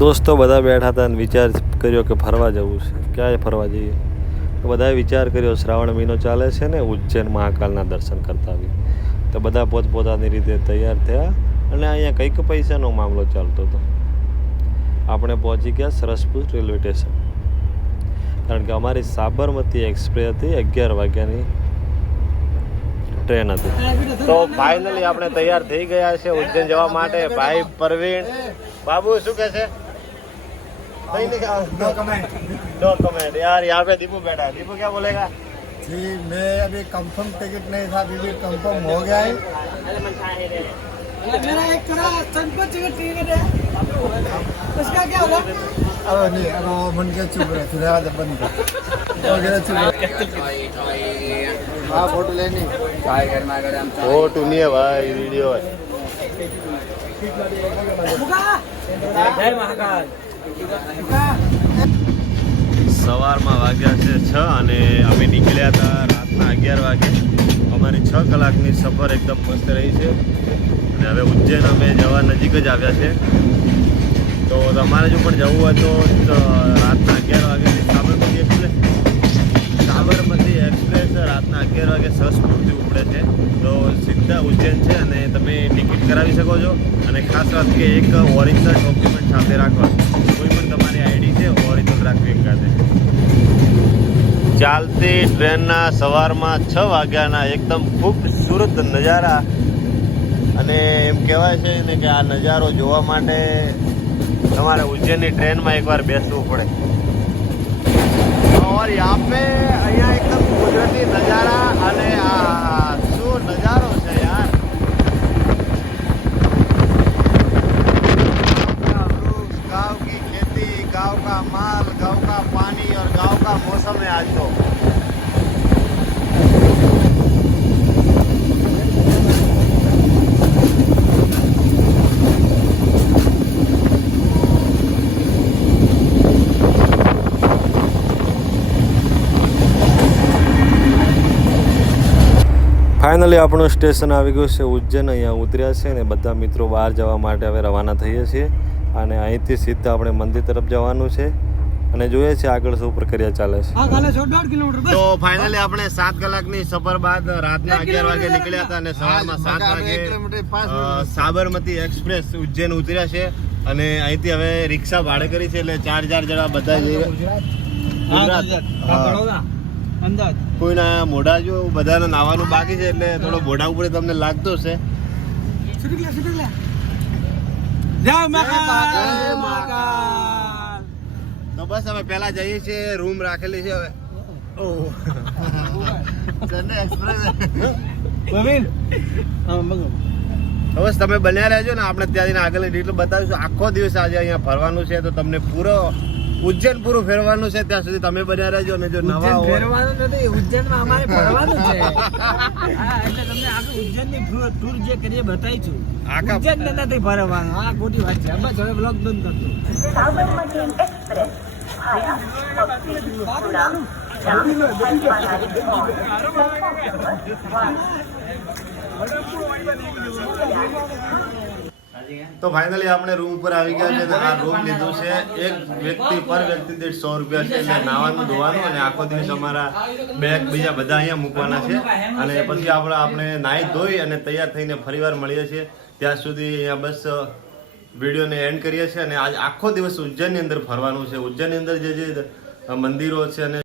દોસ્તો બધા બેઠા હતા અને વિચાર કર્યો કે ફરવા જવું છે, ક્યાંય ફરવા જઈએ. તો બધાએ વિચાર કર્યો શ્રાવણ મહિનો ચાલે છે ને, ઉજ્જૈન મહાકાલના દર્શન કરતા આવી. તો બધા પોતપોતાની રીતે તૈયાર થયા અને અહીંયા કંઈક પૈસાનો મામલો ચાલતો હતો. આપણે પહોંચી ગયા સરસપુર રેલવે સ્ટેશન, કારણ કે અમારી સાબરમતી એક્સપ્રેસ હતી 11 વાગ્યાની ટ્રેન હતી. તો ફાઇનલી આપણે તૈયાર થઈ ગયા છે ઉજ્જૈન જવા માટે. ભાઈ પરવીન बाबू शू कैसे नहीं लिखा नो कमेंट यार. यहाँ पे दीपू बैठा है. दीपू क्या बोलेगा? जी मैं अभी कंफर्म टिकट नहीं था, अभी भी कंफर्म हो गया है. मेरा एक थोड़ा संपत टिकट है, उसका क्या होगा? अब नहीं, अब मन के चुप रहे, फिर आज बंद कर चुप रहे. हाँ फोटो लेनी फोटो नहीं है भाई, वीडियो है. સવારમાં વાગ્યા છે 6 અને અમે નીકળ્યા હતા રાતના 11 વાગે. અમારી 6 કલાકની સફર એકદમ મસ્ત રહી છે અને હવે ઉજ્જૈન અમે જવા નજીક જ આવ્યા છે. તો તમારે જો પણ જવું હોય તો રાતના 11 વાગ્યાથી સાબરમતી એક્સપ્રેસ રાતના 11 વાગે સરસપુરથી ઉપડે છે. તો સીધા ઉજ્જૈન છે અને તમે ટિકિટ કરાવી શકો છો. અને ખાસ વાત કે એક ઓરિજિનલ ડોક્યુમેન્ટ સાથે રાખવા, કોઈ પણ તમારી આઈડી છે ઓરિજિનલ રાખવી એક સાથે. ચાલતી ટ્રેનના સવારમાં 6 વાગ્યાના એકદમ ખૂબસૂરત નજારા. અને એમ કહેવાય છે ને કે આ નજારો જોવા માટે તમારે ઉજ્જૈનની ટ્રેનમાં એકવાર બેસવું પડે. और यहाँ पे અહીંયા એકદમ કુદરતી નજારા અને આ શું નજારો છે યાર. गाँव की खेती, गाँव का माल, गाँव का पानी और गाँव का मौसम है आज तो. ફાઇનલી આપણું સ્ટેશન આવી ગયું છે ઉજ્જૈન. અહીંયા ઉતર્યા છે ને બધા મિત્રો બહાર જવા માટે હવે રવાના થઈએ છીએ. અને અહીંથી સીધા આપણે મંદિર તરફ જવાનું છે અને જોઈએ છે આગળ શું પ્રક્રિયા ચાલે છે. તો ફાઇનલી આપણે 7 કલાકની સફર બાદ રાતના 11 વાગે નીકળ્યા હતા અને સવારમાં 7 વાગે સાબરમતી એક્સપ્રેસ ઉજ્જૈન ઉતર્યા છે. અને અહીંથી હવે રિક્ષા ભાડે કરી છે, એટલે 4 જણા બધા કોઈના મોઢા જો બધાને નાવાનું બાકી છે, એટલે થોડો મોઢા ઉપર તમને લાગતો છે. તો બસ અમે પેલા જઈએ છીએ, રૂમ રાખેલી છે હવે. બસ તમે બન્યા રહેજો ને, આપણે ત્યાંથી આગળની ડિટેલ બતાવીશું. આખો દિવસ આજે અહીંયા ફરવાનું છે, તો તમને પૂરો ઉજ્જૈન પૂરું ફેરવાનું છે. ત્યાં સુધી તમે બન્યા રહેજો. અને જો નવા ફેરવાનું નથી, ઉજ્જૈનમાં અમારે ફરવાનું છે. હા, એટલે તમને આખું ઉજ્જૈનની ટૂર જે કરીએ બતાવીશું. ઉજ્જૈન નથી ફરવાનું, આ ખોટી વાત છે. બસ હવે બ્લોગ બંધ કરજો. સાબરમતી એક્સપ્રેસ તો ફાઇનલી આપણે રૂમ ઉપર આવી ગયા છે. આ રૂમ લીધું છે એક વ્યક્તિ પર વ્યક્તિ દીઠ 100 રૂપિયા છે. એટલે નાવાનું ધોવાનું અને આખો દિવસ અમારા બેગ બીજા બધા અહીંયા મૂકવાના છે. અને પછી આપણે નાહી ધોઈ અને તૈયાર થઈને ફરીવાર મળીએ છીએ. ત્યાં સુધી અહીંયા બસ વિડીયોને એન્ડ કરીએ છીએ. અને આજ આખો દિવસ ઉજ્જૈનની અંદર ફરવાનું છે. ઉજ્જૈનની અંદર જે મંદિરો છે અને